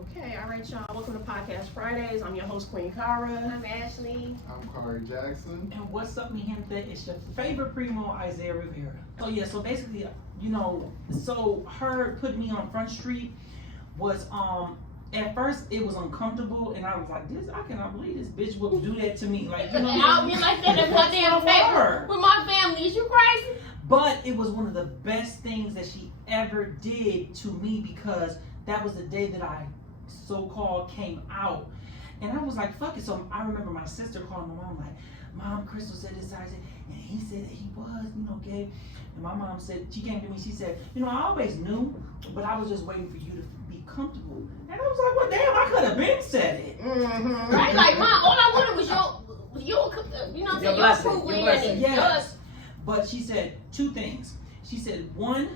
Okay, all right, y'all. Welcome to Podcast Fridays. I'm your host, Queen Kari. I'm Ashley. I'm Kari, Jaxton. And what's up, mi gente? It's your favorite primo, Isaiah Rivera. So basically, so her putting me on Front Street was, at first it was uncomfortable, and I was like, I cannot believe this bitch would do that to me. Like, I'll be like that in my damn favor with my family. Is you crazy? But it was one of the best things that she ever did to me because that was the day that I so-called came out. And I was like, fuck it. So I remember my sister calling my mom like, Mom, Crystal said this, Isaac, and he said that he was, gay. And my mom said, she came to me, she said, I always knew, but I was just waiting for you to be comfortable. And I was like, well, damn, I could have been said it. Mm-hmm. Right? Like, Mom, all I wanted was your approval and yes. But she said two things. She said, one,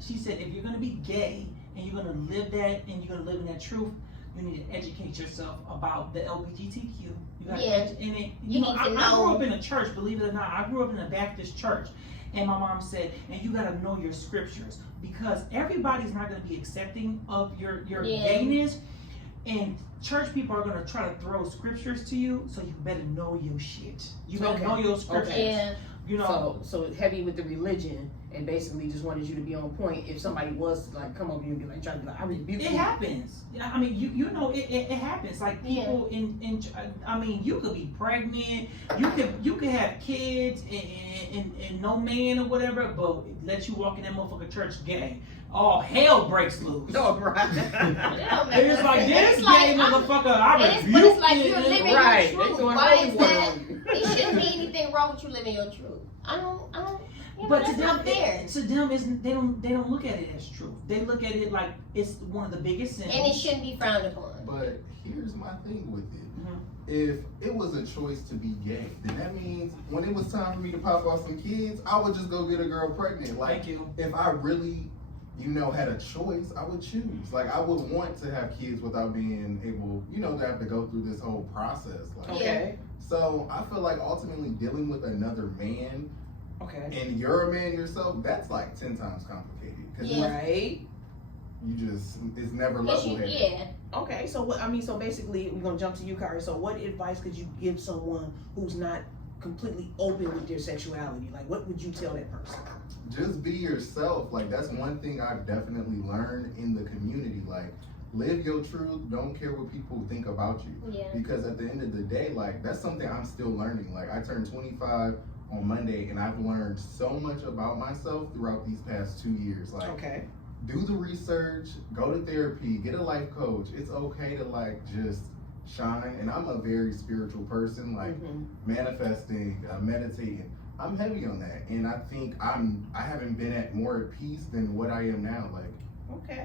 she said, if you're going to be gay and you're going to live that and you're going to live in that truth, you need to educate yourself about the LGBTQ. You got to educate. I grew up in a church, believe it or not. I grew up in a Baptist church. And my mom said, and you got to know your scriptures because everybody's not going to be accepting of your gayness. And church people are going to try to throw scriptures to you, so you better know your shit. You better know your scriptures. Okay. So heavy with the religion and basically just wanted you to be on point. If somebody was to like come over you and be like trying to be like, I rebuke you. It happens. I mean, it happens. Like people you could be pregnant, you could have kids and no man or whatever, but let you walk in that motherfucking church gay. Oh, hell breaks loose. Oh, right. And it's like, this gay motherfucker, I rebuke But it's like you're living right. your truth. Why is that? It shouldn't be anything wrong with you living your truth. I don't. But that's not fair. To them, they don't look at it as truth. They look at it like it's one of the biggest sins. And it shouldn't be frowned upon. But here's my thing with it. If it was a choice to be gay, then that means when it was time for me to pop off some kids, I would just go get a girl pregnant. Like, if I really, had a choice, I would choose. Like, I would want to have kids without being able, to have to go through this whole process. Like, okay. So I feel like ultimately dealing with another man, and you're a man yourself, that's like 10 times complicated. Right. It's never level-headed. Yeah. Okay, so so basically we're gonna jump to you, Kari. So what advice could you give someone who's not completely open with their sexuality? Like, what would you tell that person? Just be yourself. Like, that's one thing I've definitely learned in the community. Like, live your truth. Don't care what people think about you. Yeah. Because at the end of the day, like, that's something I'm still learning. Like, I turned 25 on Monday, and I've learned so much about myself throughout these past 2 years. Like, do the research, go to therapy, get a life coach. It's okay to like just shine. And I'm a very spiritual person, like manifesting, meditating. I'm heavy on that, and I think I haven't been at more at peace than what I am now. Like,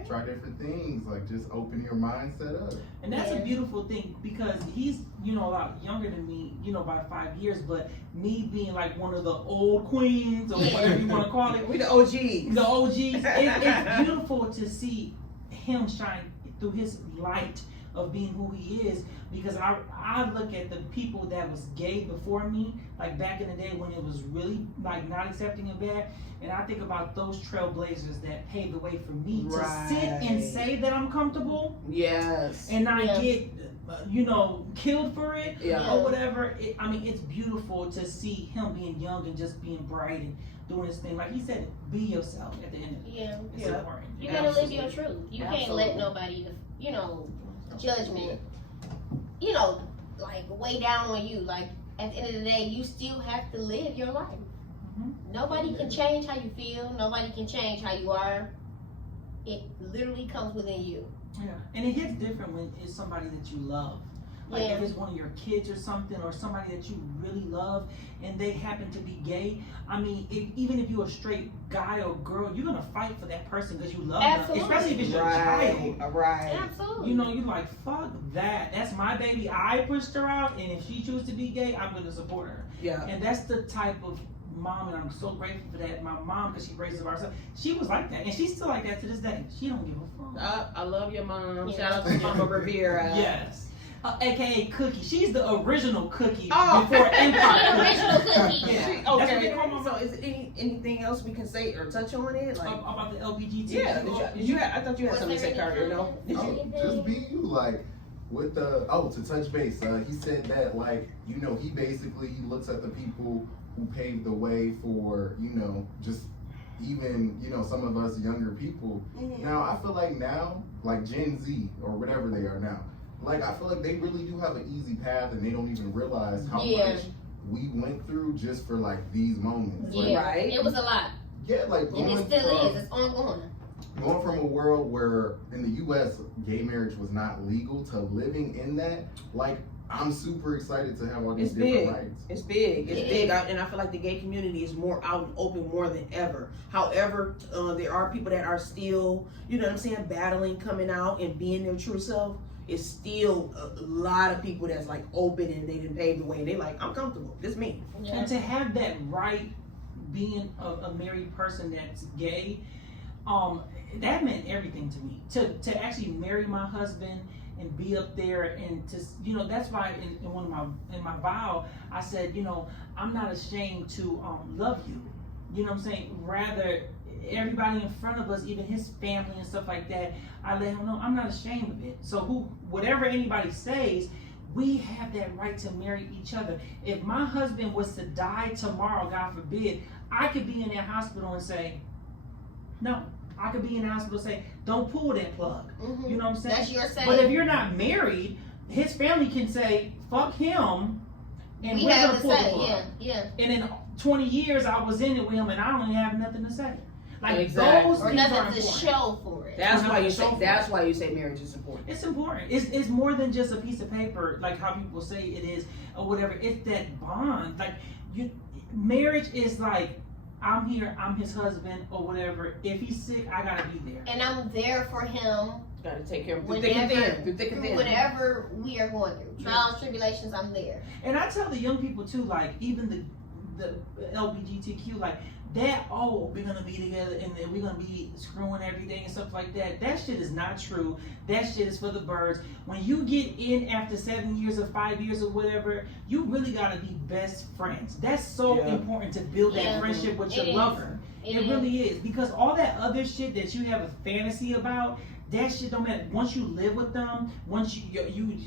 try different things, like just open your mindset up. And that's a beautiful thing because he's, a lot younger than me, by 5 years, but me being like one of the old queens or whatever you want to call it. We the OGs. The OGs. It's beautiful to see him shine through his light of being who he is, because I look at the people that was gay before me, like back in the day when it was really like not accepting and bad, and I think about those trailblazers that paved the way for me to sit and say that I'm comfortable, and not get killed for it or whatever. It's beautiful to see him being young and just being bright and doing his thing. Like he said, be yourself at the end of it. It's important. You gotta live your truth. You can't let nobody, judgment, like weigh down on you. Like at the end of the day, you still have to live your life. Nobody can change how you feel. Nobody can change how you are. It literally comes within you. Yeah, and it hits different when it's somebody that you love. Like if it's one of your kids or something, or somebody that you really love, and they happen to be gay. Even if you're a straight guy or girl, you're gonna fight for that person because you love them, especially if it's your child. Right. Absolutely. You're like, fuck that. That's my baby. I pushed her out, and if she chooses to be gay, I'm gonna support her. Yeah. And that's the type of mom, and I'm so grateful for that. My mom, because she raised herself, she was like that, and she's still like that to this day. She don't give a fuck. I love your mom. Shout out to Mama Rivera. Yes. AKA Cookie. She's the original Cookie Oh. before The Empire. original Cookie. Yeah. Okay. That's what they call my So is it anything else we can say or touch on it? Like, about the LBGT. yeah. Did you I thought you had Was something to there say, any Kari, or no? Did Oh, you? just be you, like with the to touch base. He said that like he basically looks at the people who paved the way for just even some of us younger people. Now I feel like now like Gen Z or whatever they are now, like I feel like they really do have an easy path and they don't even realize how much we went through just for like these moments. Yeah, Like, right. It was a lot. yeah, like And it still is. It's ongoing. going from a world where in the U.S. gay marriage was not legal to living in that, like I'm super excited to have all these different rights. It's big. It's Yeah. big. And I feel like the gay community is more out and open more than ever. However, there are people that are still, battling, coming out and being their true self. It's still a lot of people that's like open and they didn't pave the way. And they like, I'm comfortable. This me. Yeah. And to have that right, being a married person that's gay, that meant everything to me. To actually marry my husband and be up there and to that's why in one of my vow I said I'm not ashamed to love you. You know what I'm saying? Rather everybody in front of us, even his family and stuff like that, I let him know I'm not ashamed of it. So whatever anybody says, we have that right to marry each other. If my husband was to die tomorrow, God forbid, I could be in that hospital and say, no. I could be in the hospital and say, don't pull that plug. Mm-hmm. You know what I'm saying? That's your saying. But if you're not married, his family can say, fuck him, and we we're have gonna to pull the say, plug. yeah. And in 20 years, I was in it with him, and I don't have nothing to say. Like Exactly. those Or things are nothing to important. show for it. That's We're why not you say. so That's why you say marriage is important. It's important. It's more than just a piece of paper, like how people say it is, or whatever. It's that bond. Like marriage is like, I'm here, I'm his husband, or whatever. If he's sick, I gotta be there. And I'm there for him Got to take care of through thick and thin. Through thick and thin. whatever we are going through. Trials, tribulations, I'm there. And I tell the young people too, like even the LGBTQ, like that. Oh, we're gonna be together and then we're gonna be screwing everything and stuff like that. That shit is not true. That shit is for the birds. When you get in after 7 years or 5 years or whatever, you really gotta be best friends. That's so important to build that friendship with your lover. It really is, because all that other shit that you have a fantasy about, that shit don't matter. Once you live with them, once you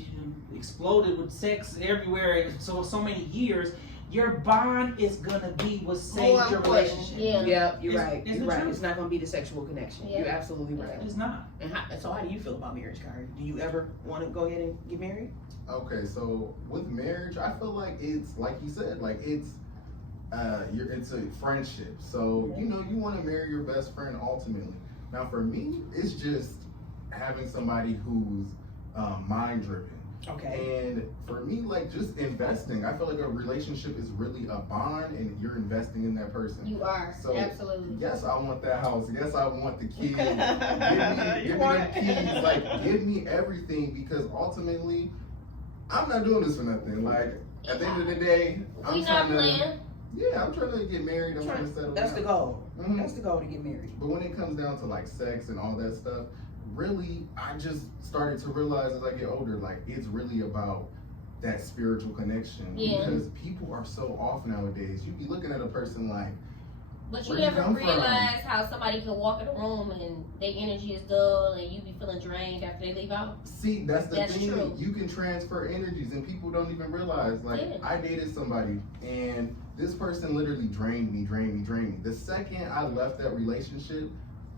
exploded with sex everywhere, so many years, your bond is gonna be what saves your relationship. Yeah, you're right. It's You're the right. truth. It's not gonna be the sexual connection. Yeah. You're absolutely right. It's not. And so how do you feel about marriage, Kari? Do you ever want to go ahead and get married? Okay, so with marriage, I feel like it's like you said, like it's a friendship. So you want to marry your best friend ultimately. Now for me, it's just having somebody who's mind driven. Okay. And for me, like just investing, I feel like a relationship is really a bond, and you're investing in that person. You are. So, Absolutely. Yes, I want that house. Yes, I want the kids. give You me want the keys. Like, give me everything, because ultimately, I'm not doing this for nothing. Like, at the end of the day, We not playing. I'm trying to get married. I'm trying to settle That's down. the goal. Mhm. That's the goal, to get married. But when it comes down to like sex and all that stuff, really, I just started to realize as I get older, like it's really about that spiritual connection. Yeah. Because people are so off nowadays. You be looking at a person like, But you where'd you ever come from? realize how somebody can walk in a room and their energy is dull and you be feeling drained after they leave out? see, that's the That's thing. true. You can transfer energies, and people don't even realize. Like, Yeah. I dated somebody, and this person literally drained me. The second I left that relationship,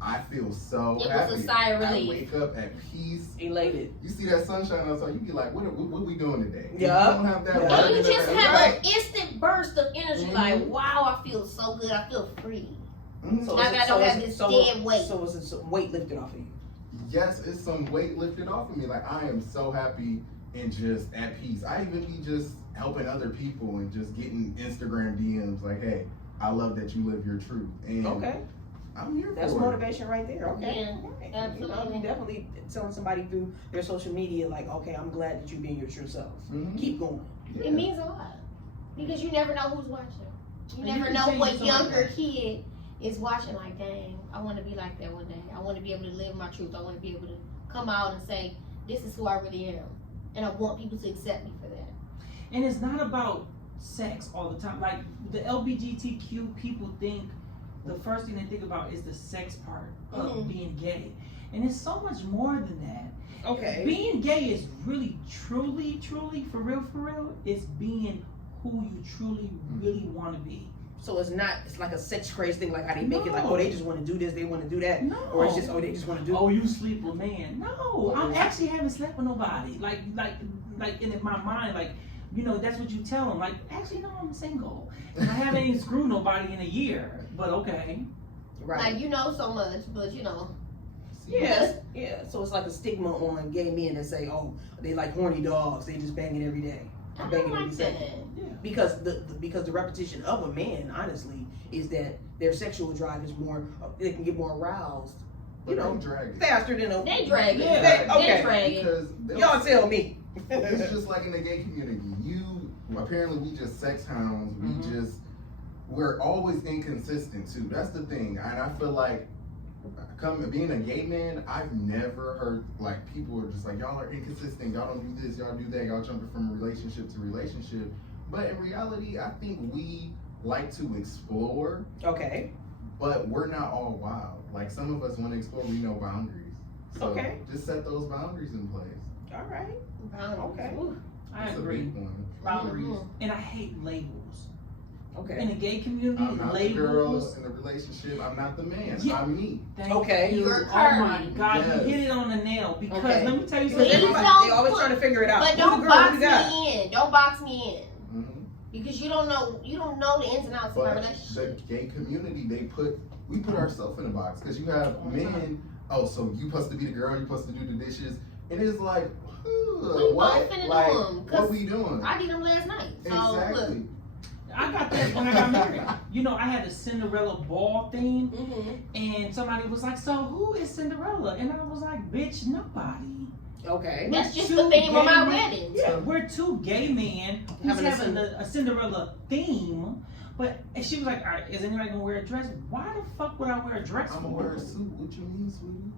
I feel so It was happy. a sigh of I relief. wake up at peace. Elated. You see that sunshine outside, you be like, what we doing today? Yeah. You don't have that. Yeah. And you burden just in have that- an instant burst of energy, Mhm. like, wow, I feel so good, I feel free. Mhm. So Like I don't have this dead weight. So was it some weight lifted off of you? Yes, it's some weight lifted off of me. Like, I am so happy and just at peace. I even be just helping other people and just getting Instagram DMs like, hey, I love that you live your truth. And Okay. I'm here That's for it. motivation right there. Okay. Yeah, Right. absolutely. You definitely telling somebody through their social media, like, okay, I'm glad that you're being your true self. Mhm. Keep going. Yeah. It means a lot. Because you never know who's watching. You And never you can know change what someone. younger kid is watching, like, dang, I want to be like that one day. I want to be able to live my truth. I want to be able to come out and say, this is who I really am. and I want people to accept me for that. And it's not about sex all the time. Like the LGBTQ people think the first thing they think about is the sex part of being gay, and it's so much more than that. Okay. Being gay is really, truly, for real. It's being who you truly, really want to be. So it's like a sex crazy thing, like how they make it like, oh, they just want to do this, they want to do that. No. Or it's just, oh, they just want to do. Oh, you sleep with man. No, I actually haven't slept with nobody. Like in my mind, like, you know, that's what you tell them. Like, actually, no, I'm single. And I haven't even screwed nobody in a year. But okay. Right. Like, you know so much, but you know. Yes. Yeah. So it's like a stigma on gay men that say, oh, they like horny dogs, they just bang it every day. I Bang don't it every like second. that. Yeah. Because the repetition of a man, honestly, is that their sexual drive is more, they can get more aroused, you know, faster than a. They drag it. Yeah. Okay. They drag it. Because Y'all tell me. it's just like in the gay community. Apparently we just sex hounds. We're always inconsistent too. That's the thing. And I feel like being a gay man, I've never heard like people are just like, y'all are inconsistent. Y'all don't do this. Y'all do that. Y'all jumping from relationship to relationship. But in reality, I think we like to explore. Okay. But we're not all wild. Like some of us want to explore, we know boundaries. So Okay. just set those boundaries in place. All right. Okay. I It's a agree. big one. Boundaries. And I hate labels. Okay. In the gay community, I'm not the girl labels. in the relationship. I'm not the man. Yeah. I'm me. Thank Okay. you. You're Oh my Kari. God, Yes. you hit it on the nail. Because Okay. let me tell you Because Please something. everybody, they don't always put- trying to figure it out. But Who the don't girl, box who the guy? me in. Don't box me in. Mm-hmm. Because you don't know the ins and outs of my But the relationship. gay community, we put ourselves in a box because you have men. Oh, so you supposed to be the girl. You supposed to do the dishes, and it's like, We what? both finna Like, do 'em, 'cause what we doing? I did them last night. So Exactly. look. I got that when I got married. You know, I had a Cinderella ball theme, and somebody was like, "So who is Cinderella?" And I was like, "Bitch, nobody." Okay. That's just Two the theme of gay my men- wedding. Yeah, we're two gay men who's Having a having a Cinderella theme. But and she was like, "All right, is anybody gonna wear a dress? Why the fuck would I wear a dress I'm for?" gonna wear a suit. What you mean, sweetie?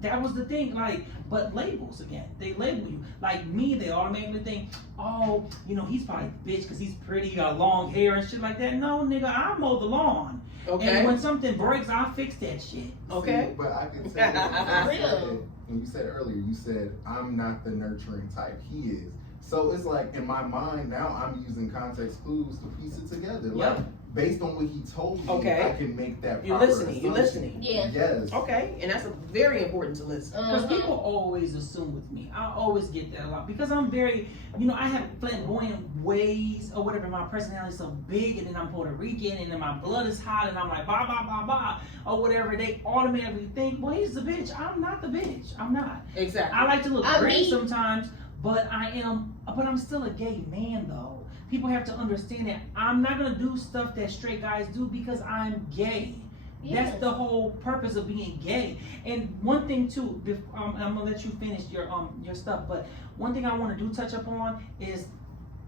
That was the thing, like, but labels again. They label you. Like me, they automatically think, oh, you know, he's probably a bitch because he's pretty, got long hair and shit like that. No, nigga, I mow the lawn. Okay. And when something breaks, I fix that shit. Okay. See, but I can tell you, Real. when you said earlier, you said, I'm not the nurturing type. He is. So it's like, in my mind now, I'm using context clues to piece it together. Like, based on what he told me, Okay. I can make that You're proper listening. You're assumption. listening. Yeah. Yes. Okay. And that's very important to listen. Because people always assume with me. I always get that a lot. Because I'm very, you know, I have flamboyant ways or whatever. My personality is so big, and then I'm Puerto Rican, and then my blood is hot, and I'm like, bah, bah, bah, bah, or whatever. They automatically think, well, he's the bitch. I'm not the bitch. I'm not. Exactly. I like to look I pretty mean- sometimes, but I'm still a gay man though. People have to understand that I'm not gonna do stuff that straight guys do because I'm gay. Yeah. That's the whole purpose of being gay. And one thing too, I'm gonna let you finish your stuff, but one thing I want to touch up on is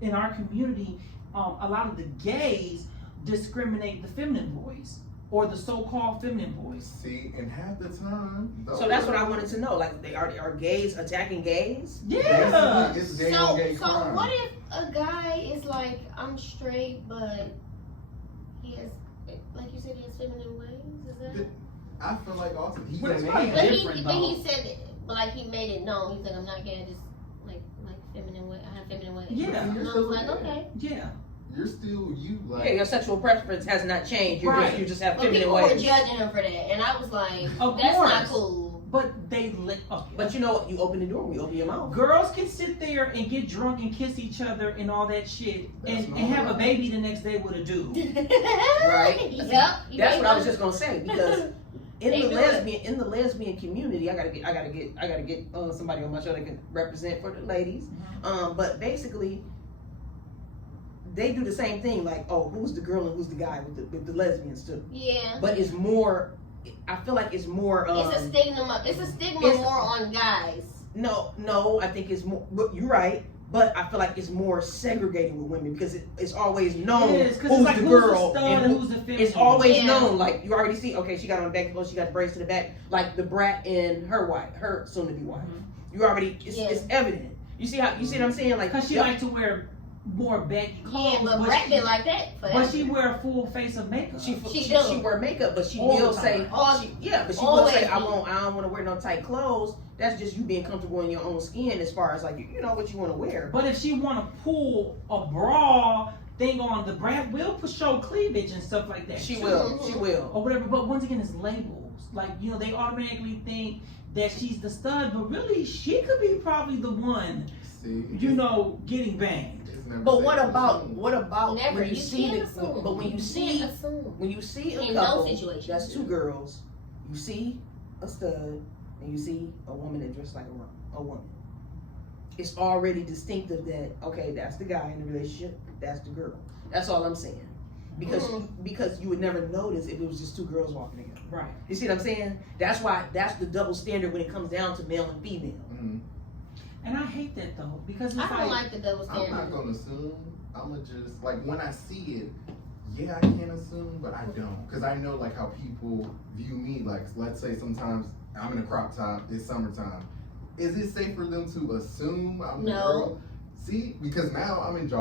in our community, a lot of the gays discriminate the feminine boys or the so-called feminine boys. See, and half the time. So that's what I wanted to know. Like, are gays attacking gays? Yeah. Basically, it's gay So, on gay so crime. what if a guy is like, I'm straight, but he has, like you said, he has feminine ways? Is that? I feel like also he's But a it's man. probably But different, he said it, but like he made it known. He said, I'm not gay, I just like feminine way. I have feminine ways. Yeah. And I was like, okay. Yeah. You're still you. Like, Yeah, your sexual preference has not changed. Right. You just have But feminine people were ways. judging him for that, and I was like, Of that's course. not cool. But they okay. But you know what? You open the door, we open your mouth. Girls can sit there and get drunk and kiss each other and all that shit and have a baby the next day with a dude. Right. Yep. That's what I was just gonna say, because in They the do lesbian community, I gotta get somebody on my show that can represent for the ladies. But basically, they do the same thing. Like, oh, who's the girl and who's the guy with the lesbians too. Yeah. But it's more. I feel like it's more. It's a stigma. It's a stigma it's- more on guys. No, I think it's more. But you're right. But I feel like it's more segregated with women because it's always known It is, 'cause who's it's like the who's girl the stud and and who- who's the feminine. It's always Yeah. known. Like you already see. Okay, she got on the back clothes. She got the braids to the back. Like the brat and her soon to be wife. Mhm. You already. It's Yeah. evident. You see what I'm saying? Like, Cause she like to wear more baggy clothes. Yeah, but Brad been like that. But she wear a full face of makeup. She do. wear makeup, but she All will the say, time. but she will Always say, be. I don't want to wear no tight clothes. That's just you being comfortable in your own skin, as far as like you know what you want to wear. But if she want to pull a bra thing on, the Brad will show cleavage and stuff like that. She too. will, she will. Or whatever. But once again, it's labels. Like, you know, they automatically think that she's the stud, but really she could be probably the one, you know, getting banged. But what about Never. when you You see can't the, assume. but when you see can't assume. when you see a In couple, no situation. that's two girls, you see a stud and you see a woman that dressed like a woman. It's already distinctive that, okay, that's the guy in the relationship, that's the girl. That's all I'm saying. Because you would never notice if it was just two girls walking together. Right. You see what I'm saying? That's why that's the double standard when it comes down to male and female. Mm-hmm. And I hate that though, because it's I don't like the double standard. I'm not gonna assume. I'ma just like when I see it, yeah, I can assume, but I don't, because I know like how people view me. Like, let's say sometimes I'm in a crop top. It's summertime. Is it safe for them to assume I'm the No. girl? See, because now I'm in joggers.